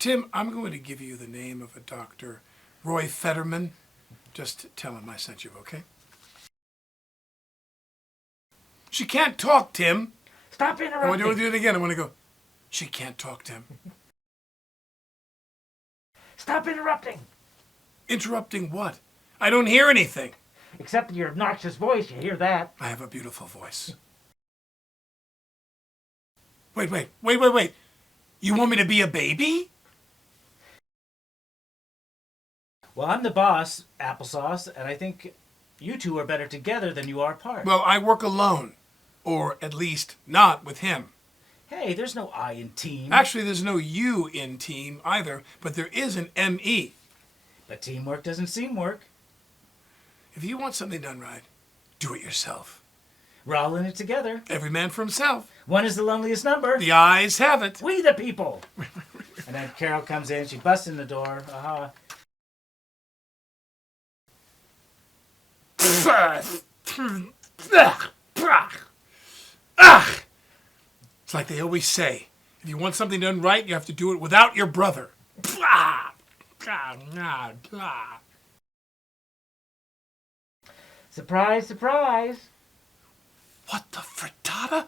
Tim, I'm going to give you the name of a doctor, Roy Fetterman. Just tell him I sent you, okay? She can't talk, Tim. Stop interrupting. I want to do it again. I want to go, she can't talk, Tim. Stop interrupting. Interrupting what? I don't hear anything. Except in your obnoxious voice, you hear that. I have a beautiful voice. Wait. You want me to be a baby? Well, I'm the boss, Applesauce, and I think you two are better together than you are apart. Well, I work alone. Or at least not with him. Hey, there's no I in team. Actually, there's no U in team either, but there is an M-E. But teamwork doesn't seem work. If you want something done right, do it yourself. We're all in it together. Every man for himself. One is the loneliest number. The ayes have it. We the people. And then Carol comes in. She busts in the door. It's like they always say, if you want something done right, you have to do it without your brother. Surprise, surprise. What the frittata?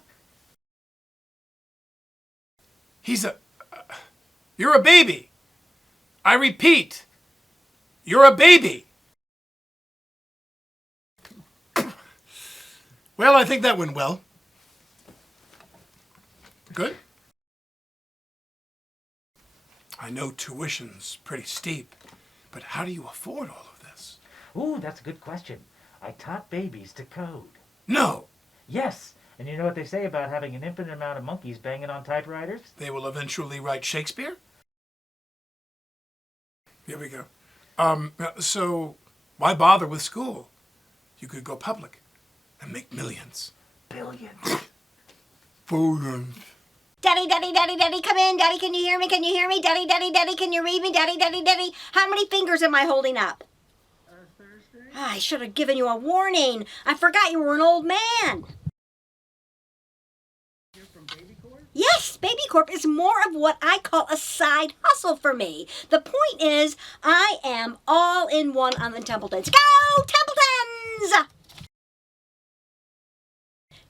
You're a baby. I repeat, you're a baby. Well, I think that went well. Good. I know tuition's pretty steep, but how do you afford all of this? Ooh, that's a good question. I taught babies to code. No. Yes. And you know what they say about having an infinite amount of monkeys banging on typewriters? They will eventually write Shakespeare? Here we go. So why bother with school? You could go public and make millions. Billions. Billions. Daddy, daddy, daddy, daddy, come in. Daddy, can you hear me? Can you hear me? Daddy, daddy, daddy, can you read me? Daddy, daddy, daddy. How many fingers am I holding up? Thursday? I should have given you a warning. I forgot you were an old man. You're from Baby Corp? Yes, Baby Corp is more of what I call a side hustle for me. The point is, I am all in one on the Templetons. Go, Templetons!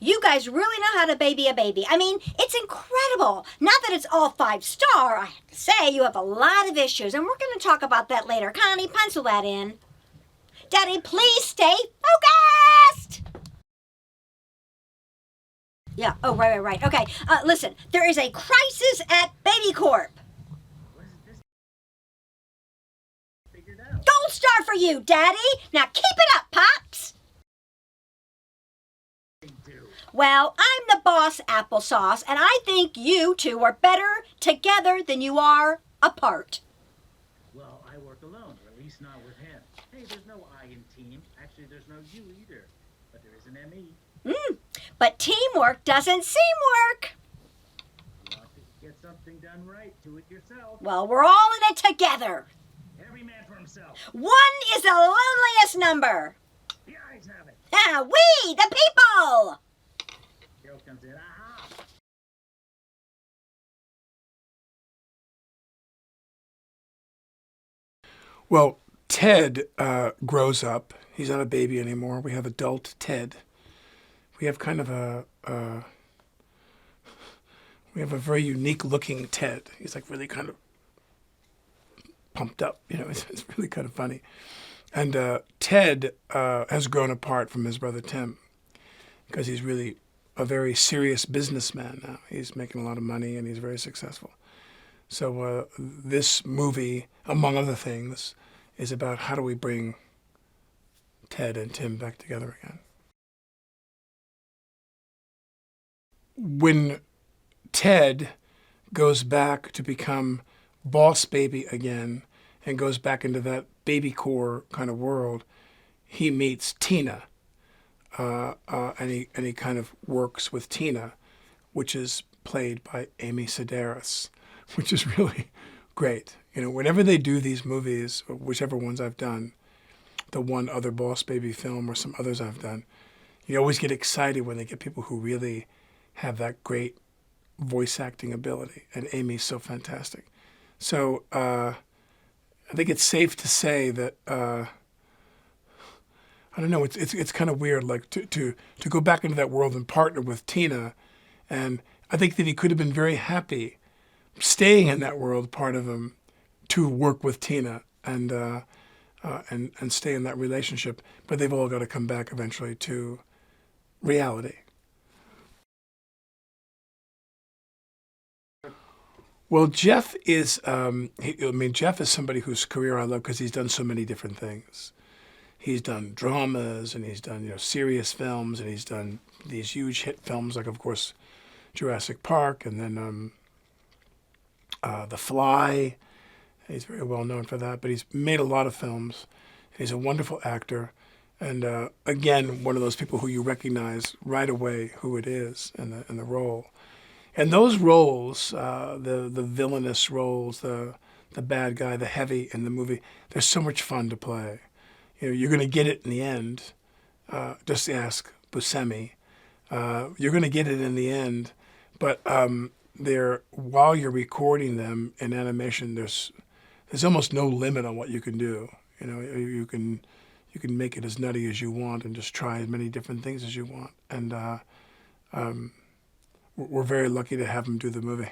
You guys really know how to baby a baby. I mean, it's incredible. Not that it's all 5-star. I have to say, you have a lot of issues, and we're going to talk about that later. Connie, pencil that in. Daddy, please stay focused! Yeah, oh, right. Okay, listen, there is a crisis at Baby Corp. What is this? Figured out. Gold star for you, Daddy. Now keep it up, Pops. They do. Well, I'm the boss, Applesauce, and I think you two are better together than you are apart. Well, I work alone, or at least not with him. Hey, there's no I in team. Actually, there's no you either. But there is an M-E. But teamwork doesn't seem work. You want to get something done right, do it yourself. Well, we're all in it together. Every man for himself. One is the loneliest number. The eyes have it. We, the people. Carol comes in. Aha! Well, Ted grows up. He's not a baby anymore. We have adult Ted. We have kind of we have a very unique looking Ted. He's like really kind of pumped up, it's really kind of funny. And Ted has grown apart from his brother Tim because he's really a very serious businessman now. He's making a lot of money and he's very successful. So this movie, among other things, is about how do we bring Ted and Tim back together again. When Ted goes back to become boss baby again and goes back into that baby core kind of world, he meets Tina, and he kind of works with Tina, which is played by Amy Sedaris, which is really great. Whenever they do these movies, or whichever ones I've done, the one other boss baby film or some others I've done, you always get excited when they get people who really have that great voice acting ability, and Amy's so fantastic. So I think it's safe to say that I don't know. It's kind of weird, like to go back into that world and partner with Tina, and I think that he could have been very happy staying in that world, part of him, to work with Tina and stay in that relationship. But they've all got to come back eventually to reality. Well, Jeff is, Jeff is somebody whose career I love because he's done so many different things. He's done dramas and he's done, serious films, and he's done these huge hit films like, of course, Jurassic Park, and then The Fly. He's very well known for that, but he's made a lot of films. He's a wonderful actor, and again, one of those people who you recognize right away who it is in the role. And those roles, the villainous roles, the bad guy, the heavy in the movie, they're so much fun to play. You're going to get it in the end. Just ask Buscemi. You're going to get it in the end, but while you're recording them in animation, there's almost no limit on what you can do. You can make it as nutty as you want and just try as many different things as you want. And we're very lucky to have him do the movie.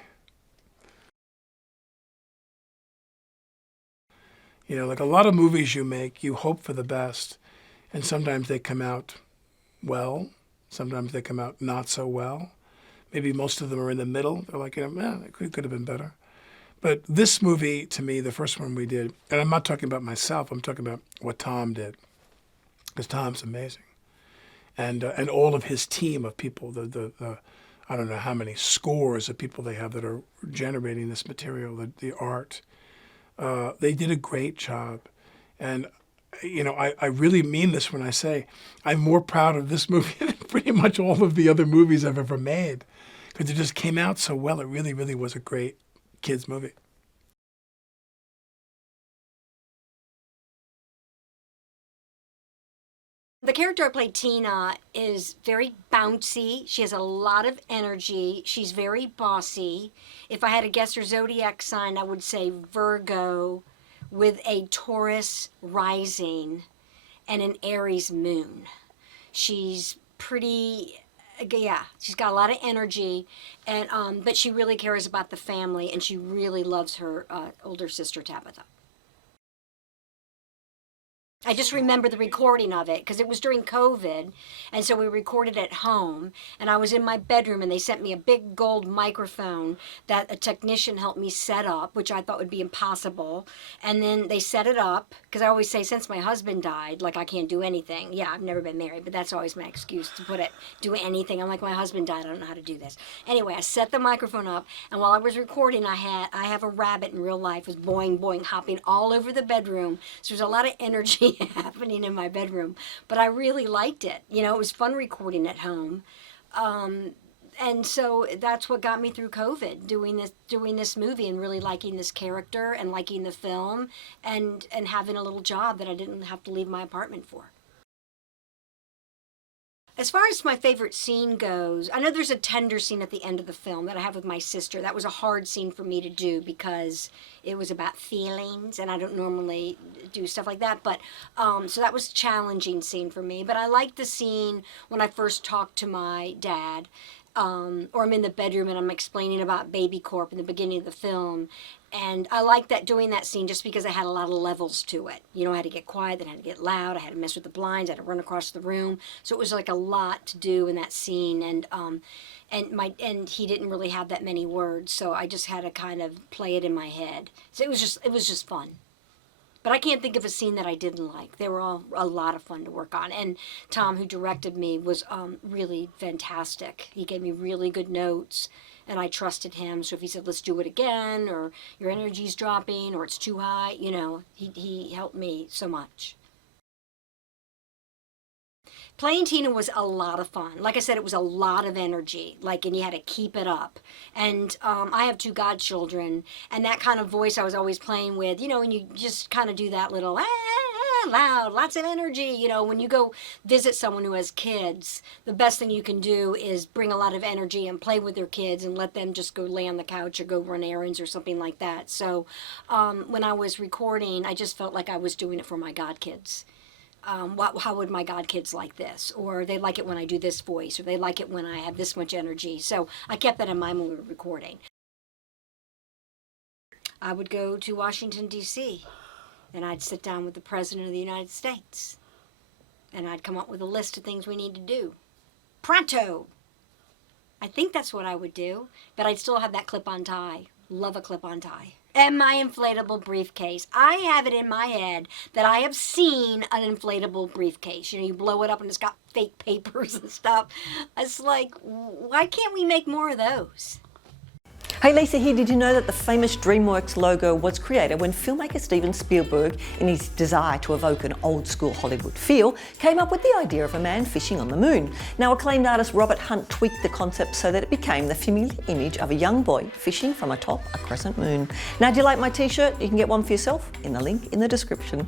Like a lot of movies you make, you hope for the best, and sometimes they come out well, sometimes they come out not so well. Maybe most of them are in the middle. They're like, it could have been better. But this movie, to me, the first one we did, and I'm not talking about myself, I'm talking about what Tom did, because Tom's amazing. And all of his team of people, the I don't know how many scores of people they have that are generating this material, the art. They did a great job. And, I really mean this when I say I'm more proud of this movie than pretty much all of the other movies I've ever made, because it just came out so well. It really, really was a great kids movie. The character I play, Tina, is very bouncy. She has a lot of energy. She's very bossy. If I had to guess her zodiac sign, I would say Virgo with a Taurus rising and an Aries moon. She's pretty, she's got a lot of energy, and but she really cares about the family, and she really loves her older sister, Tabitha. I just remember the recording of it because it was during COVID, and so we recorded at home, and I was in my bedroom, and they sent me a big gold microphone that a technician helped me set up, which I thought would be impossible, and then they set it up, because I always say, since my husband died, like, I can't do anything. Yeah, I've never been married, but that's always my excuse to do anything. I'm like, my husband died, I don't know how to do this. Anyway, I set the microphone up, and while I was recording, I have a rabbit in real life, was boing, boing, hopping all over the bedroom, so there's a lot of energy happening in my bedroom, but I really liked it. It was fun recording at home, and so that's what got me through COVID, doing this movie and really liking this character and liking the film, and having a little job that I didn't have to leave my apartment for. As far as my favorite scene goes, I know there's a tender scene at the end of the film that I have with my sister. That was a hard scene for me to do because it was about feelings, and I don't normally do stuff like that. But so that was a challenging scene for me. But I liked the scene when I first talked to my dad, or I'm in the bedroom and I'm explaining about Baby Corp in the beginning of the film. And I liked doing that scene just because I had a lot of levels to it. I had to get quiet, then I had to get loud, I had to mess with the blinds, I had to run across the room. So it was like a lot to do in that scene, and he didn't really have that many words, so I just had to kind of play it in my head. So it was just fun. But I can't think of a scene that I didn't like. They were all a lot of fun to work on. And Tom, who directed me, was really fantastic. He gave me really good notes, and I trusted him. So if he said, let's do it again, or your energy's dropping, or it's too high, he helped me so much. Playing Tina was a lot of fun. Like I said, it was a lot of energy, and you had to keep it up. And I have 2 godchildren, and that kind of voice I was always playing with, and you just kind of do that little, loud, lots of energy. You know, when you go visit someone who has kids, the best thing you can do is bring a lot of energy and play with their kids and let them just go lay on the couch or go run errands or something like that. So when I was recording, I just felt like I was doing it for my godkids. How would my godkids like this? Or they like it when I do this voice, or they like it when I have this much energy. So I kept that in mind when we were recording. I would go to Washington, D.C., and I'd sit down with the President of the United States, and I'd come up with a list of things we need to do. Pronto! I think that's what I would do, but I'd still have that clip-on tie. Love a clip-on tie. And my inflatable briefcase. I have it in my head that I have seen an inflatable briefcase. You know, you blow it up and it's got fake papers and stuff. It's like, why can't we make more of those? Hey, Lisa here. Did you know that the famous DreamWorks logo was created when filmmaker Steven Spielberg, in his desire to evoke an old school Hollywood feel, came up with the idea of a man fishing on the moon? Now, acclaimed artist Robert Hunt tweaked the concept so that it became the familiar image of a young boy fishing from atop a crescent moon. Now, do you like my t-shirt? You can get one for yourself in the link in the description.